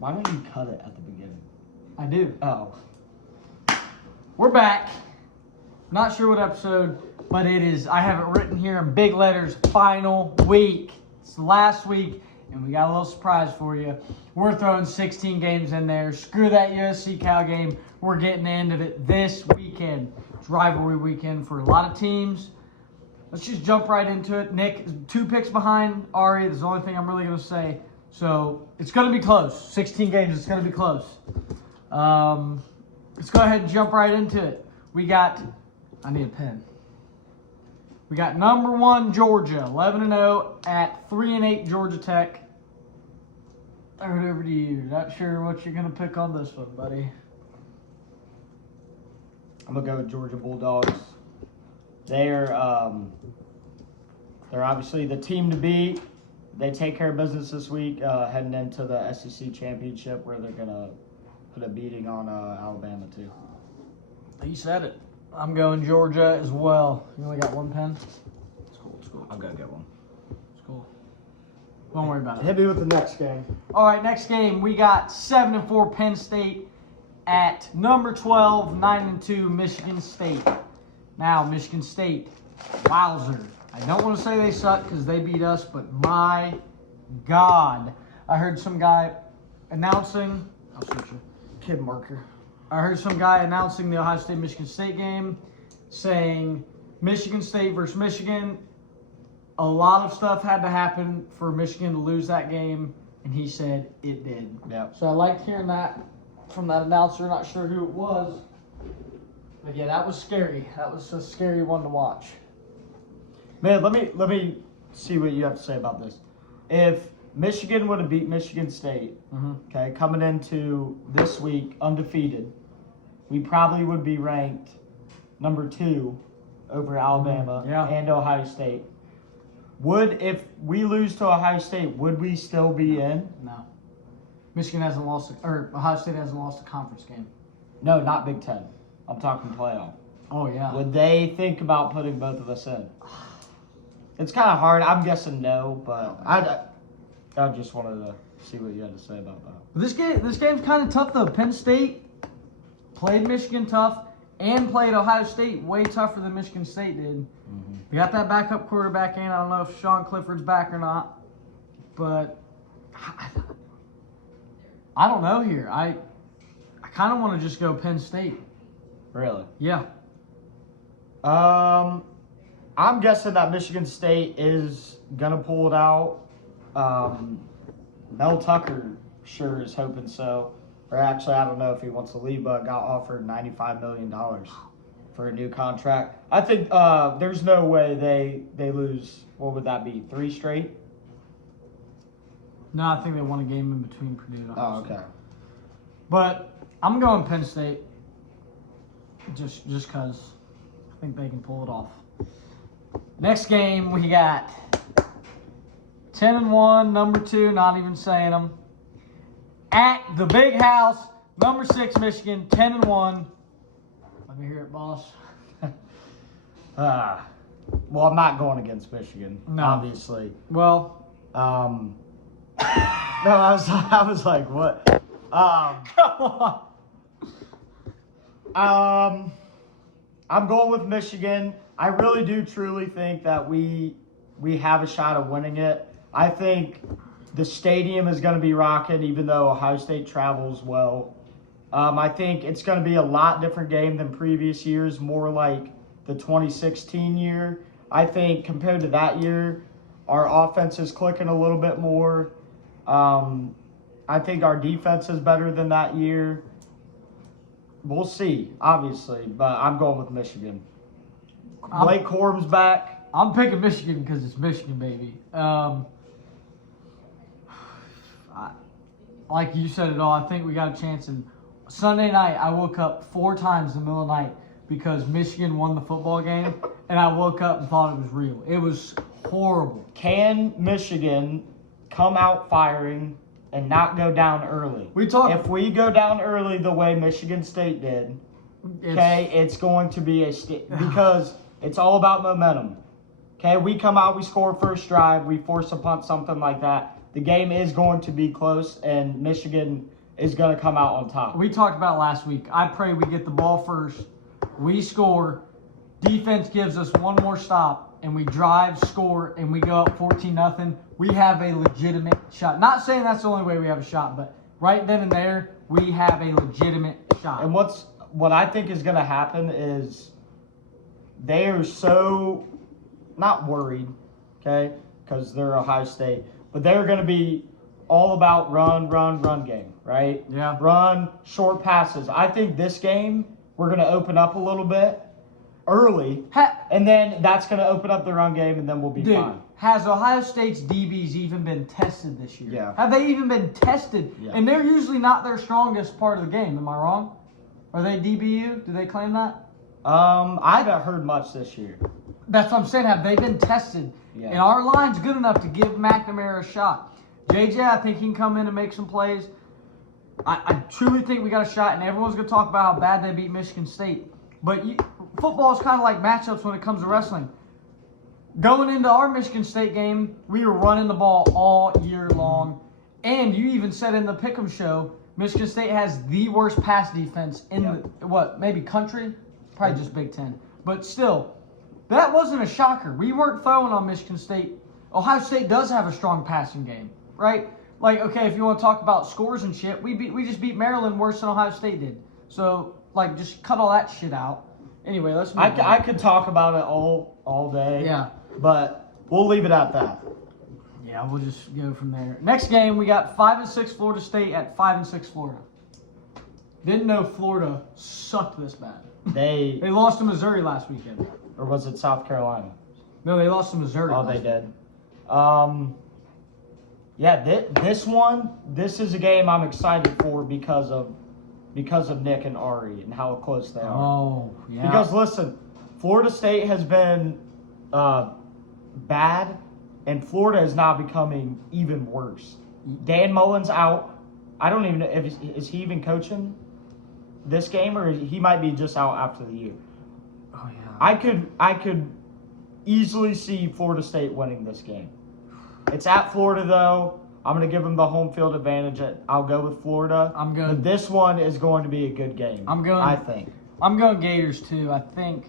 Why don't you cut it at the beginning? I do. Oh. We're back. Not sure what episode, but it is, I have it written here in big letters, final week. It's the last week, and we got a little surprise for you. We're throwing 16 games in there. Screw that USC-Cal game. We're getting the end of it this weekend. It's rivalry weekend for a lot of teams. Let's just jump right into it. Nick is 2 picks behind Ari. That's the only thing I'm really going to say. So it's going to be close. 16 games, it's going to be close. Let's go ahead and jump right into it. I need a pen. We got number 1 Georgia, 11-0 at 3-8 Georgia Tech. Throw it over to you. Not sure what you're going to pick on this one, buddy. I'm going to go with Georgia Bulldogs. They're obviously the team to beat. They take care of business this week, heading into the SEC championship, where they're gonna put a beating on Alabama too. You said it. I'm going Georgia as well. You only got 1 pen? It's cool. It's cool. I'm gonna get one. It's cool. Don't worry about it. Hit me with the next game. All right, next game we got 7-4 Penn State at number 12, 9-2 Michigan State. Now, Michigan State, wowzer. I don't want to say they suck because they beat us, but my God. I heard some guy announcing, I'll switch you, Kid marker. I heard some guy announcing the Ohio State-Michigan State game saying Michigan State versus Michigan. A lot of stuff had to happen for Michigan to lose that game, and he said it did. Yep. So I liked hearing that from that announcer. Not sure who it was. But yeah, that was scary. That was a scary one to watch. Man, let me see what you have to say about this. If Michigan would have beat Michigan State, okay, coming into this week undefeated, we probably would be ranked number 2 over Alabama and Ohio State. If we lose to Ohio State, would we still be in? No. Michigan hasn't lost, or Ohio State hasn't lost a conference game. No, not Big Ten. I'm talking playoff. Oh, yeah. Would they think about putting both of us in? It's kind of hard. I'm guessing no, but I just wanted to see what you had to say about that. This game's kind of tough, though. Penn State played Michigan tough and played Ohio State way tougher than Michigan State did. We got that backup quarterback in. I don't know if Sean Clifford's back or not, but I don't know here. I kind of want to just go Penn State. Really? Yeah. I'm guessing that Michigan State is going to pull it out. Mel Tucker sure is hoping so. Or actually, I don't know if he wants to leave, but got offered $95 million for a new contract. I think there's no way they lose, what would that be, 3 straight? No, I think they won a game in between Purdue and Ohio Oh, State. okay. But I'm going Penn State just because I think they can pull it off. Next game, we got 10-1, number 2, not even saying them. At the Big House, number 6, Michigan, 10-1. Let me hear it, boss. Well, I'm not going against Michigan, obviously. Well, no, I was like, what? come on. I'm going with Michigan. I really do truly think that we have a shot of winning it. I think the stadium is going to be rocking, even though Ohio State travels well. I think it's going to be a lot different game than previous years, more like the 2016 year. I think compared to that year, our offense is clicking a little bit more. I think our defense is better than that year. We'll see, obviously, but I'm going with Michigan. Blake Corum's back. I'm picking Michigan because it's Michigan, baby. Like you said it all, I think we got a chance. And Sunday night, I woke up 4 times in the middle of the night because Michigan won the football game, and I woke up and thought it was real. It was horrible. Can Michigan come out firing and not go down early? If we go down early the way Michigan State did, it's going to be because it's all about momentum. Okay, we come out, we score first drive, we force a punt, something like that. the game is going to be close, and Michigan is going to come out on top. We talked about it last week. I pray we get the ball first. We score. Defense gives us one more stop, and we drive, score, and we go up 14-0. We have a legitimate shot. Not saying that's the only way we have a shot, but right then and there, we have a legitimate shot. And what I think is going to happen is they are so not worried, okay, because they're Ohio State, but they're going to be all about run game, right? Yeah. Run, short passes. I think this game we're going to open up a little bit early, and then that's going to open up the run game, and then we'll be fine. Has Ohio State's DBs even been tested this year? Yeah. Have they even been tested? Yeah. And they're usually not their strongest part of the game. Am I wrong? Are they DBU? Do they claim that? I haven't heard much this year. That's what I'm saying. Have they been tested? Yeah. And our line's good enough to give McNamara a shot. JJ, I think he can come in and make some plays. I truly think we got a shot, and everyone's going to talk about how bad they beat Michigan State. But football is kind of like matchups when it comes to wrestling. Going into our Michigan State game, we were running the ball all year long. And you even said in the Pick'em show, Michigan State has the worst pass defense in maybe country? Probably just Big Ten. But still, that wasn't a shocker. We weren't throwing on Michigan State. Ohio State does have a strong passing game, right? Like, okay, if you want to talk about scores and shit, we just beat Maryland worse than Ohio State did. So, like, just cut all that shit out. Anyway, let's move on. I could talk about it all day. Yeah. But we'll leave it at that. Yeah, we'll just go from there. Next game, we got 5-6 Florida State at 5-6 Florida. Didn't know Florida sucked this bad. They lost to Missouri last weekend. Or was it South Carolina? No, they lost to Missouri. Oh, they did. This is a game I'm excited for because of Nick and Ari and how close they are. Oh, yeah. Because listen, Florida State has been bad, and Florida is now becoming even worse. Dan Mullen's out. I don't even know is he even coaching this game, or he might be just out after the year. Oh yeah. I could easily see Florida State winning this game. It's at Florida though. I'm going to give them the home field advantage. I'll go with Florida. I'm going. But this one is going to be a good game. I think. I'm going Gators too. I think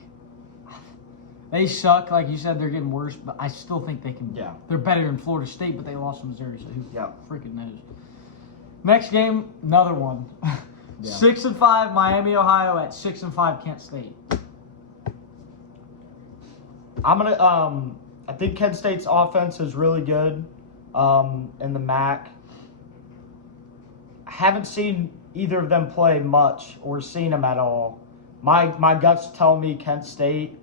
they suck, like you said. They're getting worse, but I still think they can. Yeah. They're better than Florida State, but they lost to Missouri, so who freaking knows? Next game, another one. 6-5 Miami, Ohio at 6-5 Kent State. I'm gonna. I think Kent State's offense is really good. In the MAC. I haven't seen either of them play much or seen them at all. My guts tell me Kent State.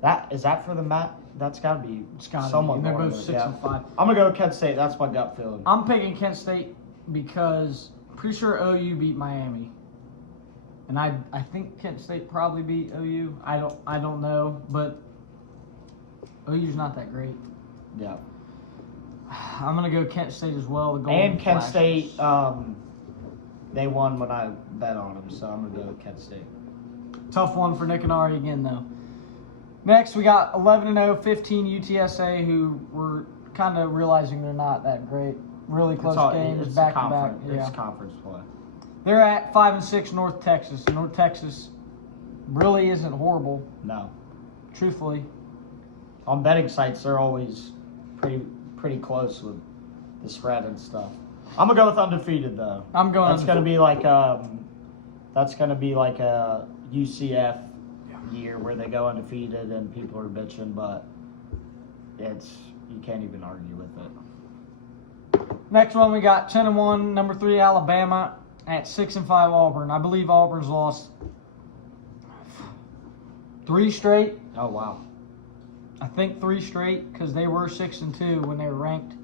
That for the MAC? That's got to be someone. They're both 6-5. I'm gonna go with Kent State. That's my gut feeling. I'm picking Kent State because pretty sure OU beat Miami, and I think Kent State probably beat OU. I don't know, but OU's not that great. Yeah. I'm going to go Kent State as well. And Kent State, they won when I bet on them, so I'm going to go with Kent State. Tough one for Nick and Ari again, though. Next, we got 11-0, 15 UTSA, who were kind of realizing they're not that great. Really close games, back-to-back. It's conference play. They're at 5-6 North Texas. North Texas really isn't horrible. No. Truthfully. On betting sites, they're always pretty close with the spread and stuff. I'm gonna go with undefeated though. That's gonna be like a UCF year where they go undefeated and people are bitching, but you can't even argue with it. Next one we got 10-1, number 3 Alabama at 6-5 Auburn. I believe Auburn's lost 3 straight. Oh wow. I think 3 straight because they were 6-2 when they were ranked.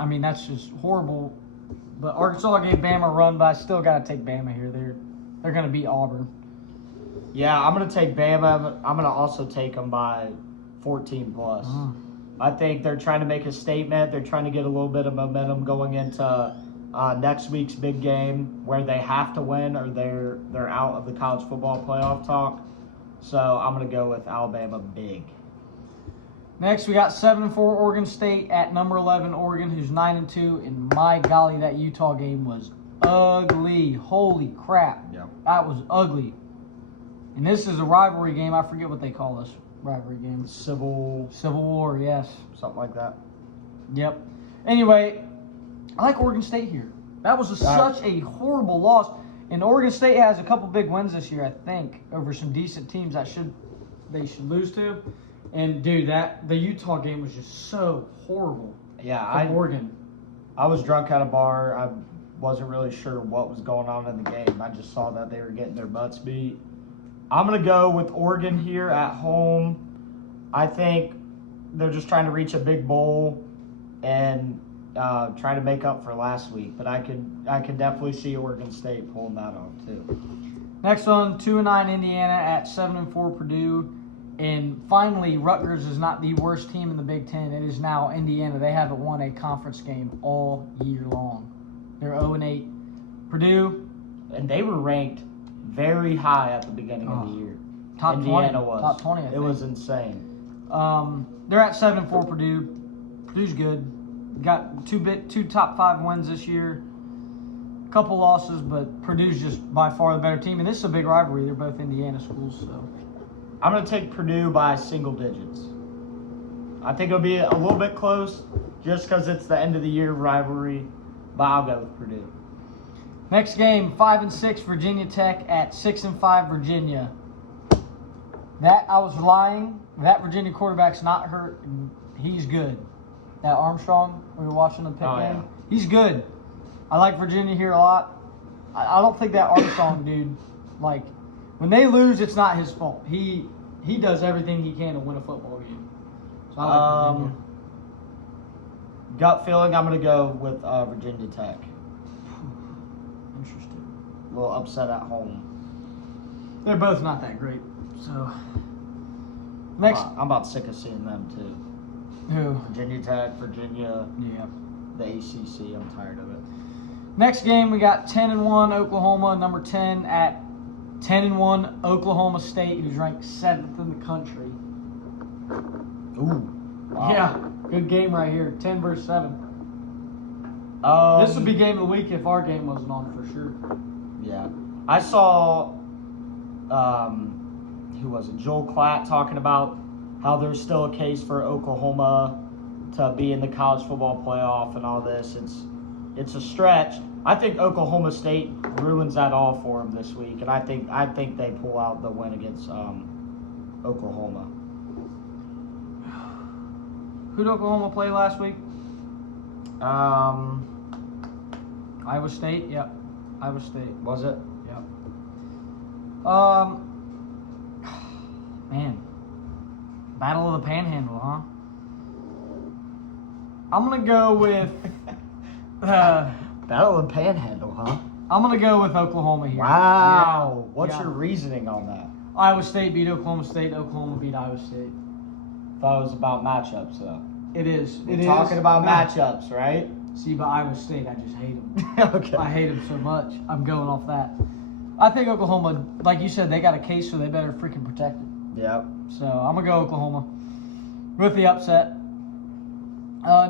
I mean, that's just horrible. But Arkansas gave Bama a run, but I still got to take Bama here. They're going to beat Auburn. Yeah, I'm going to take Bama. I'm going to also take them by 14 plus. I think they're trying to make a statement. They're trying to get a little bit of momentum going into next week's big game where they have to win or they're out of the college football playoff talk. So I'm going to go with Alabama big. Next, we got 7-4 Oregon State at number 11 Oregon, who's 9-2. And my golly, that Utah game was ugly. Holy crap. Yep. That was ugly. And this is a rivalry game. I forget what they call this rivalry game. Civil War, yes. something like that. Yep. Anyway, I like Oregon State here. That was such a horrible loss. And Oregon State has a couple big wins this year, I think, over some decent teams that they should lose to. And dude, the Utah game was just so horrible. Yeah, Oregon. I was drunk at a bar. I wasn't really sure what was going on in the game. I just saw that they were getting their butts beat. I'm gonna go with Oregon here at home. I think they're just trying to reach a big bowl and try to make up for last week. But I could definitely see Oregon State pulling that off too. Next one, 2-9 Indiana at 7-4 Purdue. And finally, Rutgers is not the worst team in the Big Ten. It is now Indiana. They haven't won a conference game all year long. They're 0-8. Purdue. And they were ranked very high at the beginning of the year. Top Indiana 20. was. Top 20, I think. It was insane. They're at 7-4 Purdue. Purdue's good. Got two top 5 wins this year. A couple losses, but Purdue's just by far the better team. And this is a big rivalry. They're both Indiana schools, so. I'm going to take Purdue by single digits. I think it'll be a little bit close just because it's the end of the year rivalry, but I'll go with Purdue. Next game, 5-6 Virginia Tech at 6-5 Virginia. That I was lying. That Virginia quarterback's not hurt. He's good. That Armstrong, we were watching the pick game. Yeah. He's good. I like Virginia here a lot. I don't think that Armstrong dude, like, when they lose, it's not his fault. He does everything he can to win a football game. So I like Virginia. Gut feeling, I'm going to go with Virginia Tech. Interesting. A little upset at home. They're both not that great. So next, I'm about sick of seeing them too. who? Virginia Tech, Virginia, Yeah. the ACC. I'm tired of it. Next game, we got 10-1 Oklahoma, number 10 at 10-1 Oklahoma State, who's ranked 7th in the country. Ooh. Wow. Yeah, good game right here. 10 versus 7. This would be game of the week if our game wasn't on for sure. Yeah. I saw, who was it? Joel Klatt talking about how there's still a case for Oklahoma to be in the college football playoff and all this. It's a stretch. I think Oklahoma State ruins that all for them this week, and I think they pull out the win against Oklahoma. Who did Oklahoma play last week? Iowa State. Yep, Iowa State. Was it? Yep. Man, Battle of the Panhandle, huh? I'm gonna go with. Battle of the Panhandle, huh? I'm gonna go with Oklahoma here. Wow. Yeah. What's Yeah. your reasoning on that? Iowa State beat Oklahoma State. Oklahoma beat Iowa State. Thought it was about matchups, though. It is. We're talking about matchups, right? See, but Iowa State, I just hate them. Okay. I hate them so much. I'm going off that. I think Oklahoma, like you said, they got a case, so they better freaking protect it. Yep. So I'm gonna go Oklahoma with the upset.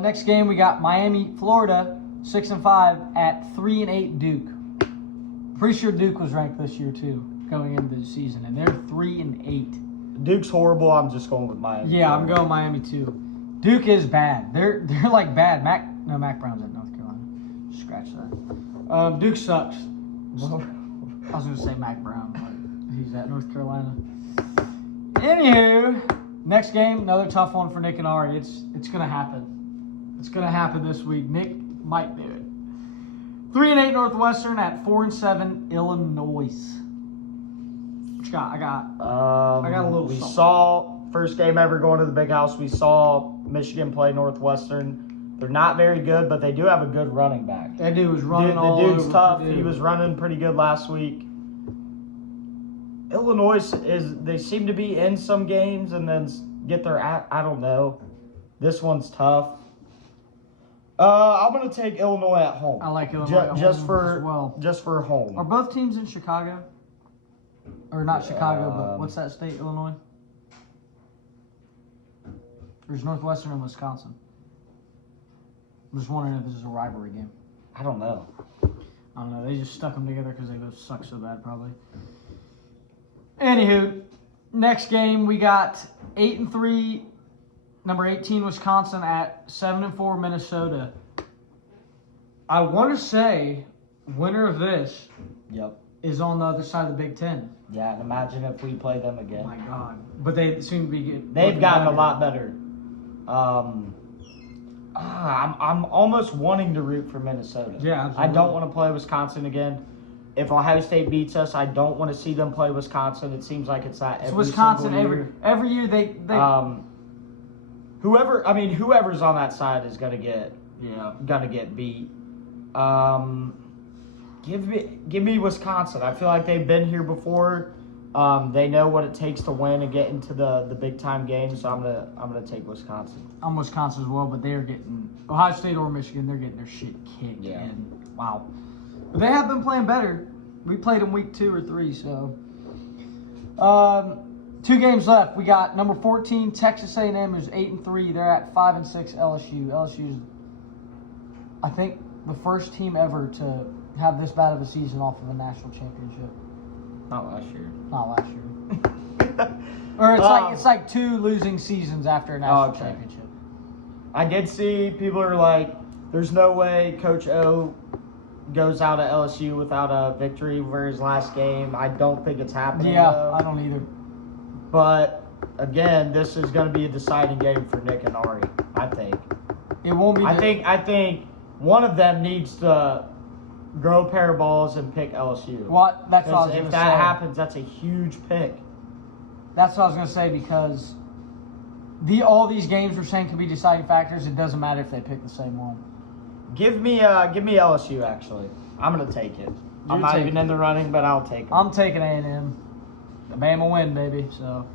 Next game, we got Miami, Florida, 6-5 at 3-8 Duke. Pretty sure Duke was ranked this year too, going into the season, and they're 3-8. Duke's horrible. I'm just going with Miami. Yeah, I'm going Miami too. Duke is bad. They're like bad. Mac Brown's at North Carolina. Scratch that. Duke sucks. I was gonna say Mac Brown, but he's at North Carolina. Anywho, next game, another tough one for Nick and Ari. It's gonna happen. It's gonna happen this week. Nick might do it. 3-8 Northwestern at 4-7 Illinois. What you got? I got a little We something. saw first game ever going to the Big House. We saw Michigan play Northwestern. They're not very good, but they do have a good running back. That dude was running all The dude's over tough. Purdue. He was running pretty good last week. Illinois they seem to be in some games and then get their I don't know. This one's tough. I'm gonna take Illinois at home. I like Illinois at just home for as well. just for home. Are both teams in Chicago? Or not Chicago, but what's that state, Illinois? Or is Northwestern and Wisconsin? I'm just wondering if this is a rivalry game. I don't know. I don't know. They just stuck them together because they both suck so bad, probably. Anywho, next game we got 8-3, number 18 Wisconsin at 7-4 Minnesota. I want to say winner of this Yep. is on the other side of the Big Ten. Yeah, and imagine if we play them Oh again. my God! But they seem to be getting. They've gotten a lot better. I'm almost wanting to root for Minnesota. Yeah, absolutely. I don't want to play Wisconsin again. If Ohio State beats us, I don't want to see them play Wisconsin. It seems like it's that every Wisconsin single year. every year they whoever's on that side is gonna get beat. Give me Wisconsin. I feel like they've been here before. They know what it takes to win and get into the big time games. So I'm gonna take Wisconsin. I'm Wisconsin as well, but they are getting Ohio State or Michigan. They're getting their shit kicked. Yeah. And wow, but they have been playing better. We played them week 2 or 3, so 2 games left. We got number 14 Texas A&M, who's 8-3. They're at 5-6 LSU. LSU's, I think, the first team ever to have this bad of a season off of a national championship. Not last year. Not last year. Or it's like 2 losing seasons after a national championship. I did see people are like, there's no way Coach O goes out of LSU without a victory for his last game. I don't think it's happening. Yeah, though. I don't either. But again, this is going to be a deciding game for Nick and Ari. I think. It won't be. I think one of them needs to grow a pair of balls and pick LSU. What? That's what I was going if to say. that happens, that's a huge pick. That's what I was going to say because all these games we're saying can be deciding factors. It doesn't matter if they pick the same one. Give me LSU. Actually, I'm gonna take it. I'm not even in the running, but I'll take it. I'm taking A&M. The Bama win, baby. So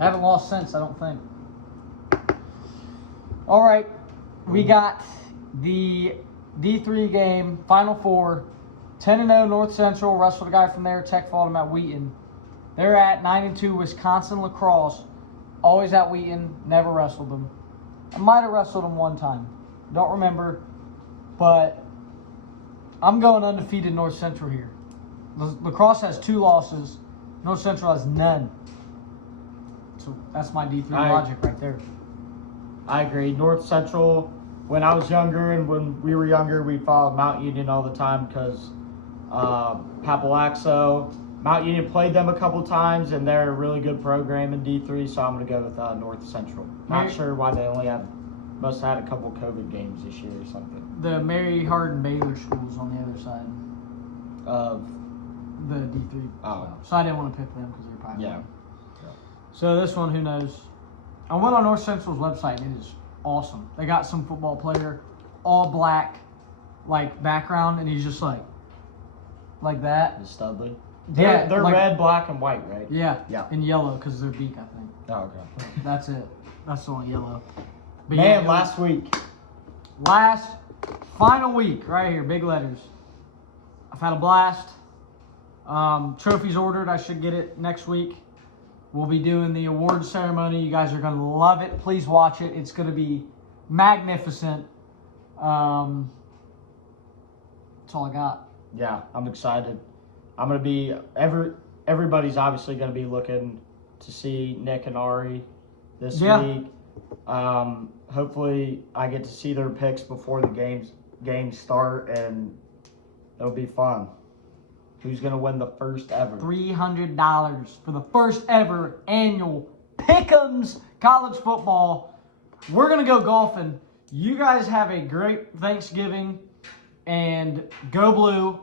I haven't lost since. I don't think. All right, we got the D3 game, Final Four. 10-0 North Central. Wrestled a guy from there. Tech fought him at Wheaton. They're at 9-2 Wisconsin Lacrosse. Always at Wheaton. Never wrestled them. I might have wrestled them one time. Don't remember. But I'm going undefeated North Central here. Lacrosse has 2 losses. North Central has none. So that's my D3 logic right there. I agree. North Central, when I was younger and when we were younger, we followed Mount Union all the time because Lakso. Mount Union played them a couple times, and they're a really good program in D3, so I'm going to go with North Central. Not sure why they only must have had a couple COVID games this year or something. The Mary Hardin Baylor schools on the other side Of the D3. Oh. So I didn't want to pick them because they're probably yeah. So this one, who knows? I went on North Central's website, and it is awesome. They got some football player, all black, like background, and he's just like that. The Studley. Yeah, They're like, red, black, and white, right? Yeah. Yeah. And yellow because their beak, I think. Oh, okay. That's it. That's the only yellow. But Man, yeah, last week. Final week, right here, big letters. I've had a blast. Trophies ordered. I should get it next week. We'll be doing the awards ceremony. You guys are going to love it. Please watch it. It's going to be magnificent. That's all I got. Yeah, I'm excited. I'm going to be everybody's obviously going to be looking to see Nick and Ari this week. Hopefully I get to see their picks before the games start, and it'll be fun. Who's going to win the first ever? $300 for the first ever annual Pick'ems college football. We're going to go golfing. You guys have a great Thanksgiving, and go blue.